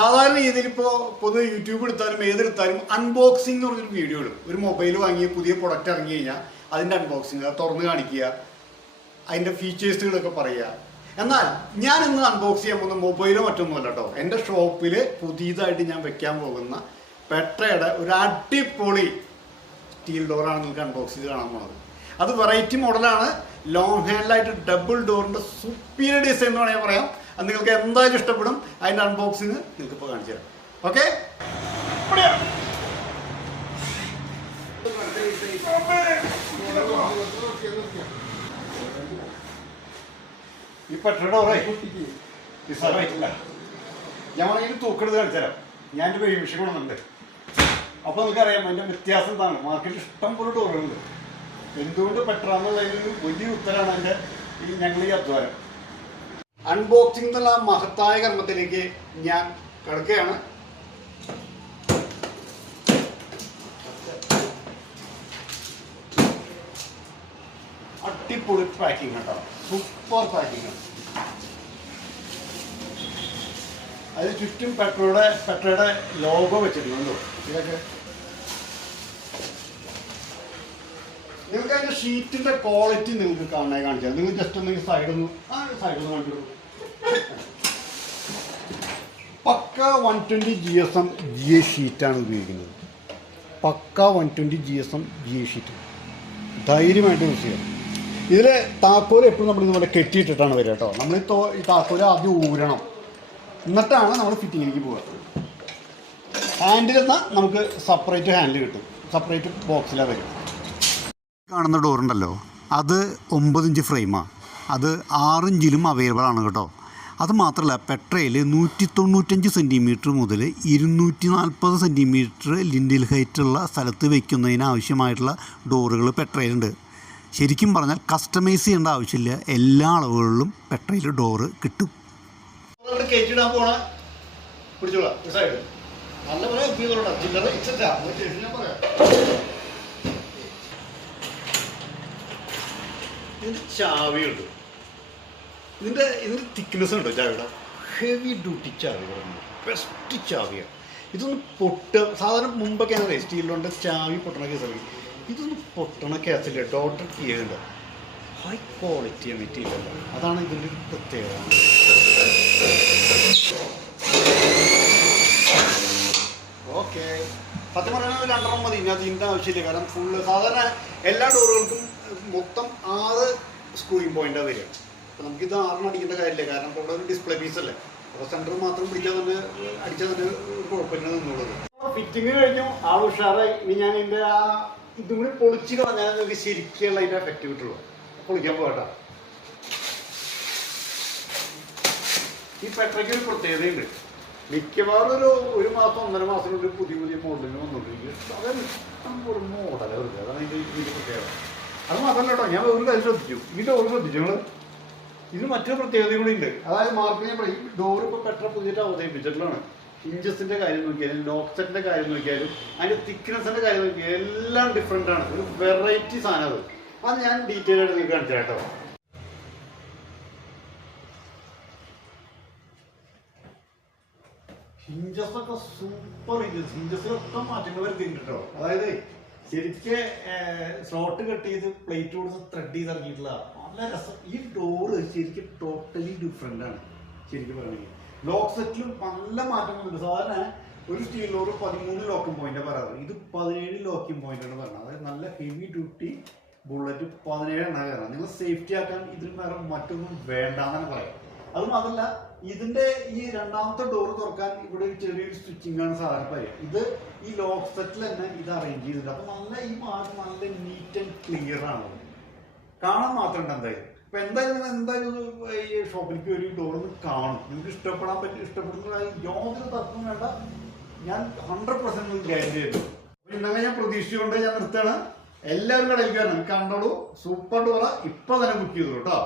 സാധാരണ രീതിയിൽ ഇപ്പോൾ പൊതുവെ യൂട്യൂബ് എടുത്താലും ഏതെടുത്താലും അൺബോക്സിംഗ് എന്ന് പറഞ്ഞൊരു വീഡിയോ ഇടും. ഒരു മൊബൈൽ വാങ്ങി പുതിയ പ്രൊഡക്റ്റ് ഇറങ്ങി കഴിഞ്ഞാൽ അതിൻ്റെ അൺബോക്സിങ്, അത് തുറന്ന് കാണിക്കുക, അതിൻ്റെ ഫീച്ചേഴ്സുകളൊക്കെ പറയുക. എന്നാൽ ഞാൻ ഇന്ന് അൺബോക്സ് ചെയ്യാൻ പോകുന്ന മൊബൈലോ മറ്റൊന്നുമല്ല കേട്ടോ. എൻ്റെ ഷോപ്പിൽ പുതിയതായിട്ട് ഞാൻ വെക്കാൻ പോകുന്ന പെട്രയുടെ ഒരു അടിപൊളി സ്റ്റീൽ ഡോറാണ് നിങ്ങൾക്ക് അൺബോക്സ് ചെയ്ത് കാണാൻ പോകുന്നത്. അത് വെറൈറ്റി മോഡലാണ്, ലോങ് ഹാൻഡിലായിട്ട് ഡബിൾ ഡോറിൻ്റെ സുപ്പീരിയർ ഡിസൈൻ എന്ന് വേണമെങ്കിൽ പറയാം. അത് നിങ്ങൾക്ക് എന്തായാലും ഇഷ്ടപ്പെടും. അതിൻ്റെ അൺബോക്സിങ് നിങ്ങൾക്ക് ഇപ്പോൾ കാണിച്ചു തരാം. ഓക്കെ, ഈ പെട്ര ഡോറേ നിസ്സാരമായിട്ടില്ല. ഞാൻ വേണമെങ്കിൽ തൂക്കെടുത്ത് കാണിച്ചു തരാം. ഞാൻ എൻ്റെ വെരിഫിഷൻ കൊണ്ടുണ്ട്. അപ്പോൾ നിങ്ങൾക്കറിയാം അതിൻ്റെ വ്യത്യാസം എന്താണ്. മാർക്കറ്റിൽ ഇഷ്ടം പോലെ ഡോറുകളുണ്ട്. എന്തുകൊണ്ട് പെട്രാന്നുള്ളതിന് വലിയ ഉത്തരമാണ് എൻ്റെ ഞങ്ങൾ ഈ അധ്വാനം. അൺബോക്സിംഗ് എന്നുള്ള മഹത്തായ കർമ്മത്തിലേക്ക് ഞാൻ കിടക്കുകയാണ്. അടിപൊളി പാക്കിംഗ് കേട്ടോ, സൂപ്പർ പാക്കിംഗ്. അതിന് ചുറ്റും പെട്രയുടെ ലോഗോ വെച്ചിട്ടുണ്ടോ ഇതൊക്കെ. നിങ്ങൾക്ക് അതിൻ്റെ ഷീറ്റിൻ്റെ ക്വാളിറ്റി നിങ്ങൾക്ക് കാണിച്ചാൽ നിങ്ങൾ ജസ്റ്റ് ഒന്നെങ്കിൽ സൈഡൊന്ന് കാണിച്ചു. പക്ക 120 GSM GA ഷീറ്റാണ് ഉപയോഗിക്കുന്നത്. പക്ക 120 GSM GA ഷീറ്റ് ധൈര്യമായിട്ട് യൂസ് ചെയ്യാം. ഇതിൽ താക്കോൽ എപ്പോഴും നമ്മൾ ഇതുപോലെ കെട്ടിയിട്ടിട്ടാണ് വരിക കേട്ടോ. നമ്മൾ ഈ താക്കോൽ ആദ്യം ഊരണം, എന്നിട്ടാണ് നമ്മൾ ഫിറ്റിങ്ങിലേക്ക് പോവുക. ഹാൻഡിലെന്നാൽ നമുക്ക് സെപ്പറേറ്റ് ഹാൻഡിൽ കിട്ടും, സെപ്പറേറ്റ് ബോക്സിലാണ് വരും. കാണുന്ന ഡോറുണ്ടല്ലോ, അത് 9 ഇഞ്ച് ഫ്രെയിമാണ്. അത് 6 ഇഞ്ചിലും അവൈലബിൾ ആണ് കേട്ടോ. അത് മാത്രമല്ല, പെട്രയിൽ 195 സെൻറ്റിമീറ്റർ മുതൽ 240 സെൻറ്റിമീറ്റർ ലിൻഡിൽ ഹൈറ്റുള്ള സ്ഥലത്ത് വയ്ക്കുന്നതിന് ആവശ്യമായിട്ടുള്ള ഡോറുകൾ പെട്രയിലുണ്ട്. ശരിക്കും പറഞ്ഞാൽ കസ്റ്റമൈസ് ചെയ്യേണ്ട ആവശ്യമില്ല, എല്ലാ അളവുകളിലും പെട്രയിൽ ഡോറ് കിട്ടും. ഇതിൻ്റെ ചാവിയുണ്ട്, ഇതിൻ്റെ തിക്നെസ് ഉണ്ട് ചാവിയുടെ. ഹെവി ഡ്യൂട്ടി ചാവി പറയുന്നത് ബെസ്റ്റ് ചാവിയാണ്. ഇതൊന്നും സാധാരണ മുമ്പൊക്കെ ആണ് സ്റ്റീലുകൊണ്ട് ചാവി പൊട്ടണ കേസല്ല. ഇതൊന്നും പൊട്ടണ കേസില്ല. ഡോട്ടർ കീഴുണ്ട്, ഹൈ ക്വാളിറ്റി മെറ്റീരിയൽ. അതാണ് ഇതിൻ്റെ ഒരു പ്രത്യേകത. ഓക്കെ, സത്യം പറയുന്നത് 2 മതി, ഇതിനകത്ത് ഇതിൻ്റെ ആവശ്യമില്ല. കാരണം ഫുള്ള് സാധാരണ എല്ലാ ഡോറുകൾക്കും മൊത്തം 6 സ്ക്രൂയിങ് പോയിൻ്റാണ് വരിക. അപ്പോൾ നമുക്കിത് 6 അടിക്കേണ്ട കാര്യമില്ല, കാരണം ഇവിടെ ഒരു ഡിസ്പ്ലേ പീസ് അല്ലേ. അപ്പോൾ സെൻറ്റർ മാത്രം അടിച്ചാൽ തന്നെ ഒരു കുഴപ്പമില്ല നിന്നുള്ളത്. ഫിറ്റിങ് കഴിഞ്ഞു, ആൾ ഉഷാറായി. ഇനി ഞാൻ ഇതിൻ്റെ ഇതും കൂടി പൊളിച്ച് കളഞ്ഞാൽ നിങ്ങൾക്ക് ശരിക്കുള്ള അതിൻ്റെ എഫക്റ്റ് കിട്ടുള്ളൂ. പൊളിക്കാൻ പോകട്ടോ. ഈ പെട്രയ്ക്ക് ഒരു പ്രത്യേകതയുണ്ട്. മിക്കവാറും ഒരു മാസം 1.5 മാസത്തിനുള്ളിൽ പുതിയ മോഡലിന് വന്നുകൊണ്ടിരിക്കും. അതൊരു ഇഷ്ടം പോലെ മോഡലാണ് വരുന്നത്. അതാണ് ഇതിൻ്റെ പ്രത്യേകത. അത് മാത്രമല്ല കേട്ടോ, ഞാൻ ഒരു കാര്യം ശ്രദ്ധിച്ചു. ഈ ഡോർ ശ്രദ്ധിച്ചു നിങ്ങൾ. ഇതിന് മറ്റൊരു പ്രത്യേകത കൂടി ഉണ്ട്. അതായത് മാർക്കറ്റ് ഞാൻ ഈ ഡോർ ഇപ്പോൾ പെട്ര പുതിയിട്ട് അവതരിപ്പിച്ചിട്ടുള്ളതാണ്. ഇഞ്ചസിൻ്റെ കാര്യം നോക്കിയാലും ലോക്ക് സെറ്റിൻ്റെ കാര്യം നോക്കിയാലും അതിൻ്റെ തിക്നെസ്സിൻ്റെ കാര്യം നോക്കിയാലും എല്ലാം ഡിഫറെൻ്റ് ആണ്. ഒരു വെറൈറ്റി സാധനം അത് ഞാൻ ഡീറ്റെയിൽ ആയിട്ട് നിങ്ങൾക്ക് കാണിച്ചു കേട്ടോ. ഹിഞ്ചസൊക്കെ സൂപ്പർ ഹിഞ്ചസിലൊക്കെ മാറ്റങ്ങൾ വരുത്തിയിട്ടുണ്ട് കേട്ടോ. അതായത് ശരിക്ക് സ്ലോട്ട് കട്ട് ചെയ്ത് പ്ലേറ്റ് കൊടുത്ത് ത്രെഡ് ചെയ്ത് ഇറങ്ങിയിട്ടുള്ള നല്ല രസം. ഈ ഡോറ് ശരിക്കും ടോട്ടലി ഡിഫറെൻ്റ് ആണ്. ശരിക്കും പറയുന്നത് ലോക്ക് സെറ്റിലും നല്ല മാറ്റം വന്നിട്ടുണ്ട്. സാധാരണ ഒരു സ്റ്റീൽ ഡോറ് 13 ലോക്കിംഗ് പോയിൻ്റാണ് പറയാറ്. ഇത് 17 ലോക്കിംഗ് പോയിൻ്റാണ് പറയുന്നത്. അതായത് നല്ല ഹെവി ഡ്യൂട്ടി ബുള്ളറ്റ് 17 എണ്ണ കയറാം. നിങ്ങൾ സേഫ്റ്റി ആക്കാൻ ഇതിൽ വേറെ മറ്റൊന്നും വേണ്ടാന്നാണ് പറയാം. അത് മാത്രമല്ല, ഇതിൻ്റെ ഈ രണ്ടാമത്തെ ഡോറ് തുറക്കാൻ ഇവിടെ ഒരു ചെറിയൊരു സ്റ്റിച്ചിങ് ആണ് സാധാരണ പറയുക. ഇത് ഈ ലോക്ക് സെറ്റിൽ തന്നെ ഇത് അറേഞ്ച് ചെയ്തിട്ടുണ്ട്. അപ്പോൾ നല്ല ഈ ഭാഗം നല്ല നീറ്റ് ആൻഡ് ക്ലിയർ ആണ്, കാണാൻ മാത്രമുണ്ട്. എന്തായാലും എന്തായാലും ഈ ഷോപ്പിലേക്ക് ഒരു ഡോറൊന്ന് കാണും. നിങ്ങൾക്ക് ഇഷ്ടപ്പെടുന്ന യാതൊരു തർക്കവും വേണ്ട. ഞാൻ 100% ഗ്യാരണ്ടി ആയിരുന്നു. അപ്പോൾ ഇന്നലെ ഞാൻ പ്രതീക്ഷിച്ചുകൊണ്ട് ഞാൻ നിർത്തുകയാണ്. എല്ലാവരും കടയിലേക്ക് വരണം, കണ്ടോളൂ. സൂപ്പർ ഡോറ ഇപ്പം തന്നെ ബുക്ക് ചെയ്തു കേട്ടോ.